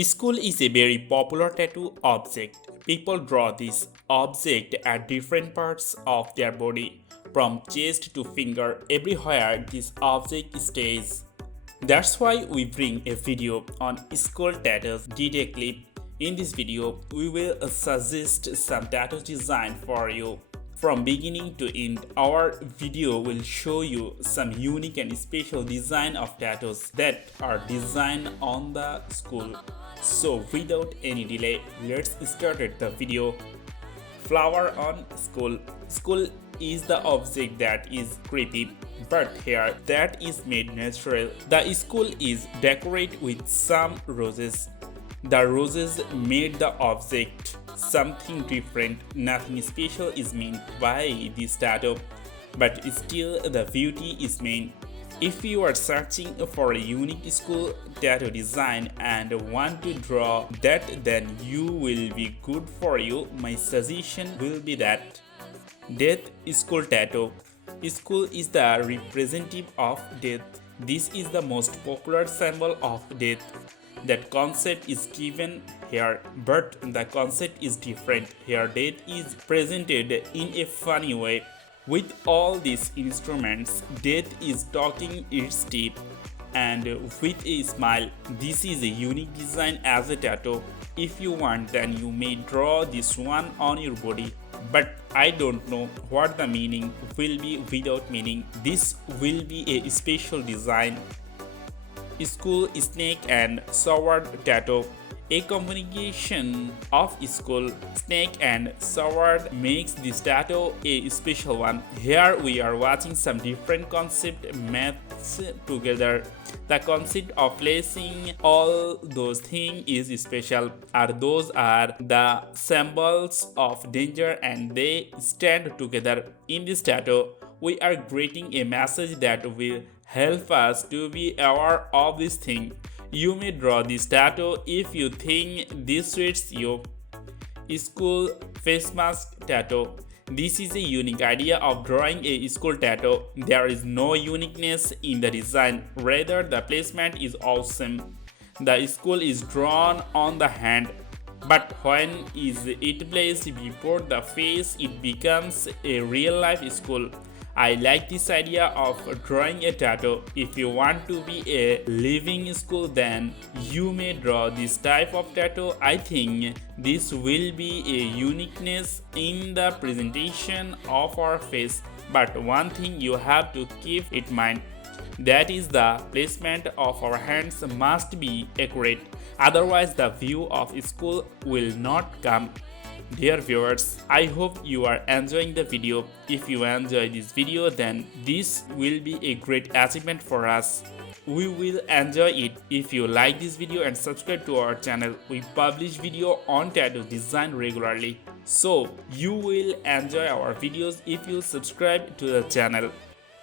Skull is a very popular tattoo object. People draw this object at different parts of their body, from chest to finger, everywhere this object stays. That's why we bring a video on skull tattoos directly. In this video, we will suggest some tattoo design for you. From beginning to end, our video will show you some unique and special design of tattoos that are designed on the skull. So without any delay, let's start the video. Flower on skull. Skull is the object that is creepy, but here that is made natural. The skull is decorated with some roses. The roses made the object something different. Nothing special is meant by this tattoo, but still the beauty is main. If you are searching for a unique skull tattoo design and want to draw that, then you will be good for you. My suggestion will be that death skull tattoo. Skull is the representative of death. This is the most popular symbol of death. That concept is given here, but the concept is different. Here death is presented in a funny way. With all these instruments, death is talking its teeth and with a smile. This is a unique design as a tattoo. If you want, then you may draw this one on your body, but I don't know what the meaning will be without meaning. This will be a special design. Skull, snake and sword tattoo. A combination of skull, snake and sword makes this tattoo a special one. Here we are watching some different concept maths together. The concept of placing all those things is special. Those are the symbols of danger and they stand together. In this tattoo, we are creating a message that will help us to be aware of this thing. You may draw this tattoo if you think this suits you. Skull Facemask tattoo. This is a unique idea of drawing a skull tattoo. There is no uniqueness in the design, rather the placement is awesome. The skull is drawn on the hand, but when is it placed before the face, it becomes a real life skull. I like this idea of drawing a tattoo. If you want to be a living skull, then you may draw this type of tattoo. I think this will be a uniqueness in the presentation of our face. But one thing you have to keep in mind, that is the placement of our hands must be accurate. Otherwise the view of skull will not come. Dear viewers, I hope you are enjoying the video. If you enjoy this video, then this will be a great achievement for us. We will enjoy it if you like this video and subscribe to our channel. We publish video on tattoo design regularly. So you will enjoy our videos if you subscribe to the channel.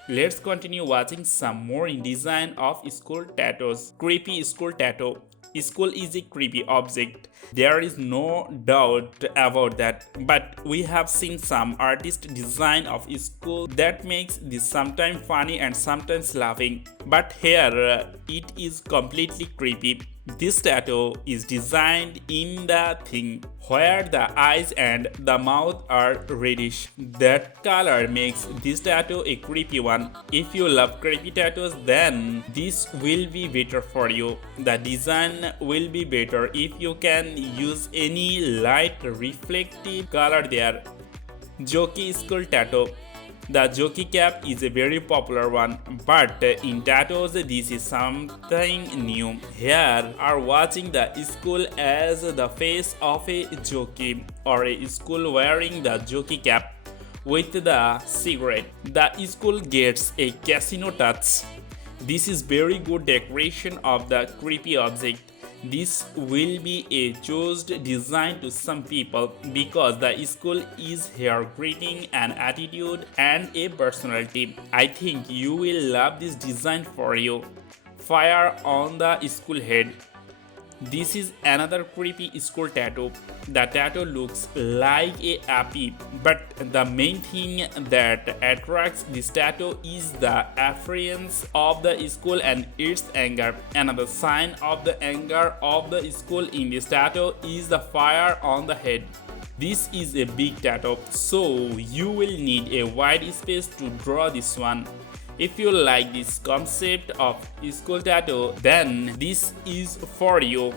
Let's continue watching some more in design of skull tattoos. Creepy skull tattoo. Skull is a creepy object. There is no doubt about that. But we have seen some artist design of skull that makes this sometimes funny and sometimes laughing. But here it is completely creepy. This tattoo is designed in the thing where the eyes and the mouth are reddish. That color makes this tattoo a creepy one. If you love creepy tattoos, then this will be better for you. The design will be better if you can use any light reflective color there. Jockey skull tattoo. The jockey cap is a very popular one, but in tattoos this is something new. Here are watching the skull as the face of a jockey or a skull wearing the jockey cap with the cigarette. The skull gets a casino touch. This is very good decoration of the creepy object. This will be a chosen design to some people because the skull is here greeting an attitude and a personality. I think you will love this design for you. Fire on the skull head. This is another creepy skull tattoo. The tattoo looks like a happy, but the main thing that attracts this tattoo is the appearance of the skull and its anger. Another sign of the anger of the skull in this tattoo is the fire on the head. This is a big tattoo, so you will need a wide space to draw this one. If you like this concept of skull tattoo, then this is for you.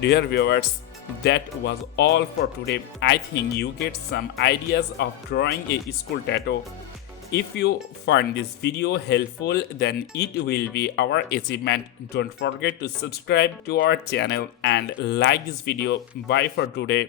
Dear viewers, that was all for today. I think you get some ideas of drawing a skull tattoo. If you find this video helpful, then it will be our achievement. Don't forget to subscribe to our channel and like this video. Bye for today.